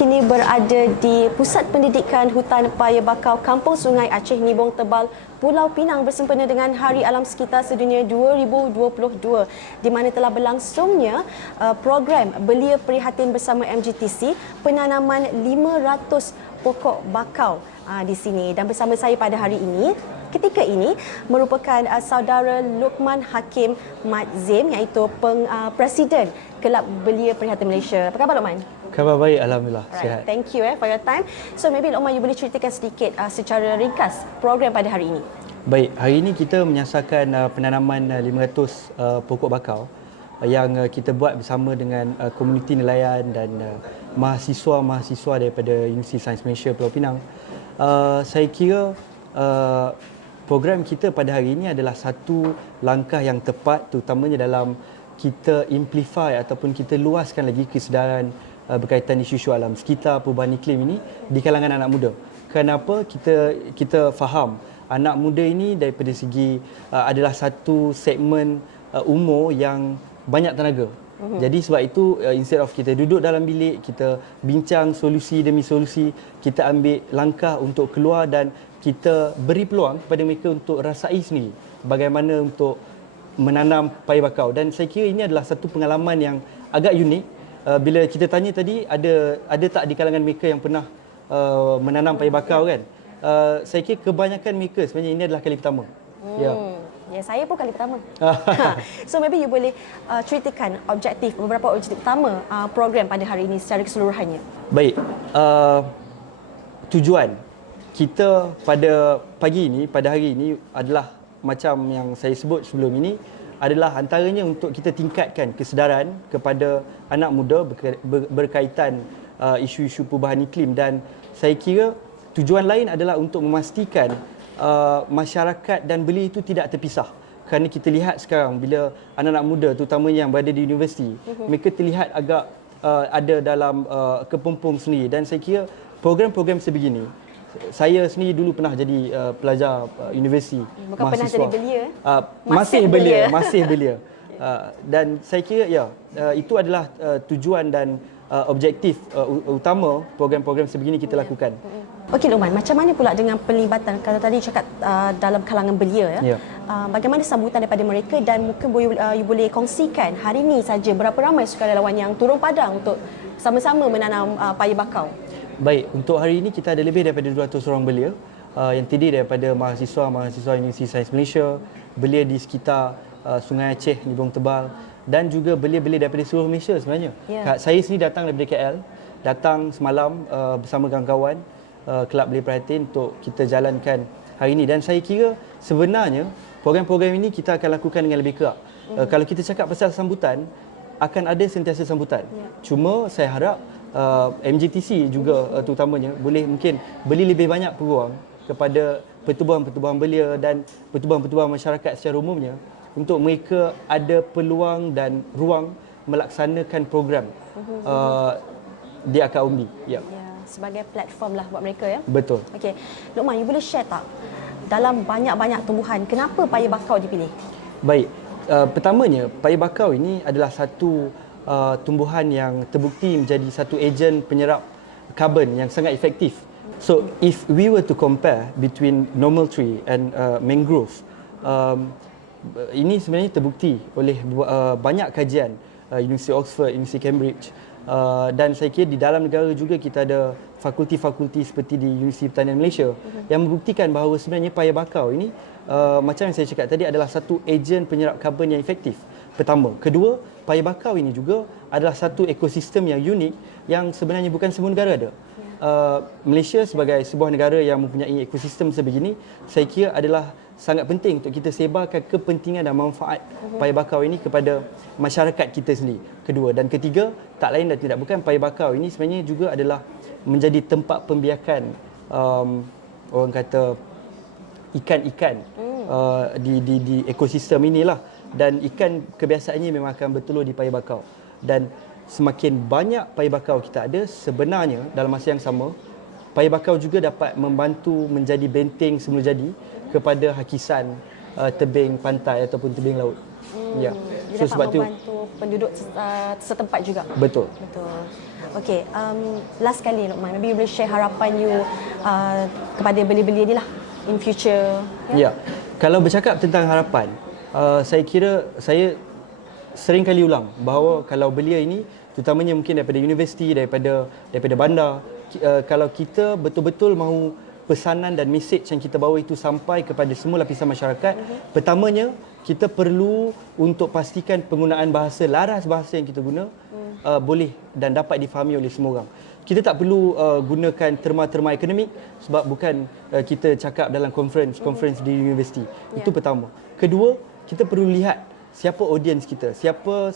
kini berada di Pusat Pendidikan Hutan Paya Bakau Kampung Sungai Aceh Nibong Tebal, Pulau Pinang bersempena dengan Hari Alam Sekitar Sedunia 2022 di mana telah berlangsungnya program Belia Prihatin bersama MGTC penanaman 500 pokok bakau di sini. Dan bersama saya pada hari ini ketika ini merupakan saudara Luqman Hakim Mat Zim, iaitu Presiden Kelab Belia Prihatin Malaysia. Apa khabar Luqman? Khabar baik, alhamdulillah. Sihat. Thank you for your time. So maybe Luqman, you boleh ceritakan sedikit secara ringkas program pada hari ini. Baik, hari ini kita menyasarkan penanaman 500 pokok bakau yang kita buat bersama dengan komuniti nelayan dan mahasiswa-mahasiswa daripada Universiti Sains Malaysia Pulau Pinang. Saya kira program kita pada hari ini adalah satu langkah yang tepat, terutamanya dalam kita amplify ataupun kita luaskan lagi kesedaran berkaitan isu-isu alam sekitar, perubahan iklim ini di kalangan anak muda. Kenapa kita faham anak muda ini daripada segi adalah satu segmen umur yang banyak tenaga. Jadi sebab itu instead of kita duduk dalam bilik, kita bincang solusi demi solusi, kita ambil langkah untuk keluar dan kita beri peluang kepada mereka untuk rasai sendiri bagaimana untuk menanam paya bakau. Dan saya kira ini adalah satu pengalaman yang agak unik. Bila kita tanya tadi, ada tak di kalangan mereka yang pernah menanam paya bakau kan? Saya kira kebanyakan mereka sebenarnya ini adalah kali pertama. Ya, saya pun kali pertama. So maybe you boleh ceritakan beberapa objektif utama program pada hari ini secara keseluruhannya. Baik, tujuan kita pada hari ini adalah macam yang saya sebut sebelum ini, adalah antaranya untuk kita tingkatkan kesedaran kepada anak muda berkaitan isu-isu perubahan iklim. Dan saya kira tujuan lain adalah untuk memastikan masyarakat dan belia itu tidak terpisah. Kerana kita lihat sekarang bila anak-anak muda terutamanya yang berada di universiti, mereka terlihat agak ada dalam kepompong sendiri. Dan saya kira program-program sebegini, saya sendiri dulu pernah jadi pelajar universiti. Bukan mahasiswa. Pernah jadi belia? Masih belia. Dan saya kira itu adalah tujuan dan objektif utama program-program sebegini kita lakukan. Okey Luqman, macam mana pula dengan pelibatan, kalau tadi cakap dalam kalangan belia, bagaimana sambutan daripada mereka dan mungkin you boleh kongsikan hari ini saja berapa ramai sukarelawan yang turun padang untuk sama-sama menanam paya bakau? Baik, untuk hari ini kita ada lebih daripada 200 orang belia yang terdiri daripada mahasiswa Universiti Sains Malaysia, belia di sekitar Sungai Aceh, Nibong Tebal, dan juga belia-belia daripada seluruh Malaysia sebenarnya. Saya sendiri datang daripada KL, datang semalam bersama kawan-kawan Kelab Belia Prihatin untuk kita jalankan hari ini. Dan saya kira sebenarnya program-program ini kita akan lakukan dengan lebih kerap. Kalau kita cakap pasal sambutan, akan ada sentiasa sambutan. Cuma saya harap MGTC juga terutamanya boleh mungkin beli lebih banyak peluang kepada pertubuhan-pertubuhan belia dan pertubuhan-pertubuhan masyarakat secara umumnya untuk mereka ada peluang dan ruang melaksanakan program di akar umbi. Sebagai platform lah buat mereka, ya? Betul. Okey, Luqman, you boleh share tak dalam banyak-banyak tumbuhan kenapa paya bakau dipilih? Baik, pertamanya paya bakau ini adalah satu tumbuhan yang terbukti menjadi satu ejen penyerap karbon yang sangat efektif. So if we were to compare between normal tree and mangrove, ini sebenarnya terbukti oleh banyak kajian Universiti Oxford, Universiti Cambridge, dan saya kira di dalam negara juga kita ada fakulti-fakulti seperti di Universiti Pertanian Malaysia yang membuktikan bahawa sebenarnya paya bakau ini macam yang saya cakap tadi adalah satu ejen penyerap karbon yang efektif. Pertama. Kedua, paya bakau ini juga adalah satu ekosistem yang unik yang sebenarnya bukan semua negara ada. Malaysia sebagai sebuah negara yang mempunyai ekosistem sebegini, saya kira adalah sangat penting untuk kita sebarkan kepentingan dan manfaat paya bakau ini kepada masyarakat kita sendiri. Kedua. Dan ketiga, tak lain dan tidak bukan, paya bakau ini sebenarnya juga adalah menjadi tempat pembiakan orang kata ikan-ikan di ekosistem inilah. Dan ikan kebiasaannya memang akan bertelur di paya bakau. Dan semakin banyak paya bakau kita ada, sebenarnya dalam masa yang sama, paya bakau juga dapat membantu menjadi benteng semula jadi kepada hakisan tebing pantai ataupun tebing laut. Dia dapat membantu penduduk setempat juga. Betul. Okey, last kali Luqman, maybe you boleh share harapan you kepada belia-belia ni lah in future. Ya. Kalau bercakap tentang harapan, saya kira saya sering kali ulang bahawa kalau belia ini, terutamanya mungkin daripada universiti, daripada bandar, kalau kita betul-betul mahu pesanan dan mesej yang kita bawa itu sampai kepada semua lapisan masyarakat, pertamanya kita perlu untuk pastikan penggunaan bahasa, laras bahasa yang kita guna boleh dan dapat difahami oleh semua orang. Kita tak perlu gunakan terma-terma akademik sebab bukan kita cakap dalam conference di universiti. Itu pertama. Kedua, kita perlu lihat siapa audience kita, siapa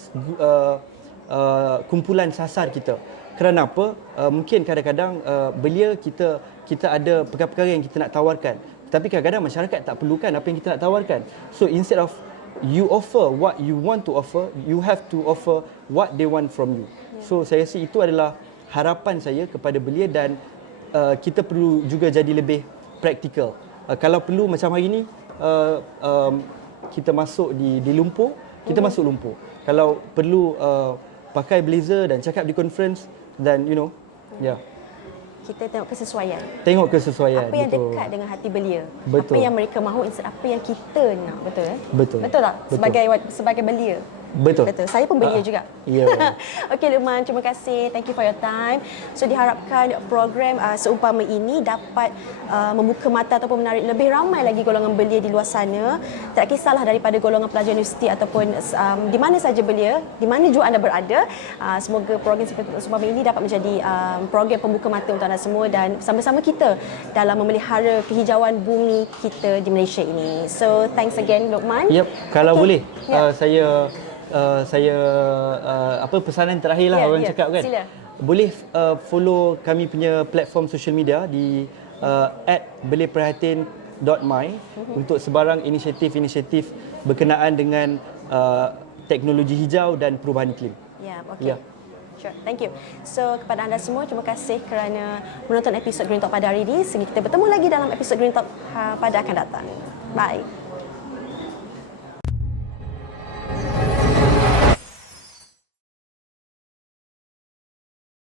kumpulan sasar kita. Kerana apa? Mungkin kadang-kadang belia kita ada perkara-perkara yang kita nak tawarkan. Tapi kadang-kadang masyarakat tak perlukan apa yang kita nak tawarkan. So instead of you offer what you want to offer, you have to offer what they want from you. So saya rasa itu adalah harapan saya kepada belia dan kita perlu juga jadi lebih praktikal. Kalau perlu macam hari ini kita masuk di lumpur, kita masuk lumpur. Kalau perlu pakai blazer dan cakap di conference, dan you know, ya. Yeah. Kita tengok kesesuaian. Tengok kesesuaian. Apa yang betul. dekat dengan hati belia. Betul. Apa yang mereka mahu instead apa yang kita nak. Betul Betul. Betul tak? Betul. Sebagai belia. Betul. Betul. Saya pun belia juga. Ya. Yeah. Okey Luqman, terima kasih. Thank you for your time. So diharapkan program seumpama ini dapat membuka mata ataupun menarik lebih ramai lagi golongan belia di luar sana. Tak kisahlah daripada golongan pelajar universiti ataupun di mana saja belia, di mana juga anda berada. Semoga program seperti seumpama ini dapat menjadi program pembuka mata untuk anda semua dan sama-sama kita dalam memelihara kehijauan bumi kita di Malaysia ini. So thanks again Luqman. Yep. Kalau boleh, saya apa pesanan terakhir lah orang cakap kan. Sila. Boleh follow kami punya platform social media di @beliperhatian.my untuk sebarang inisiatif-inisiatif berkenaan dengan teknologi hijau dan perubahan iklim. Ya, okey. Sure. Thank you. So kepada anda semua, terima kasih kerana menonton episod Green Talk pada hari ini. Sehingga kita bertemu lagi dalam episod Green Talk pada akan datang. Bye.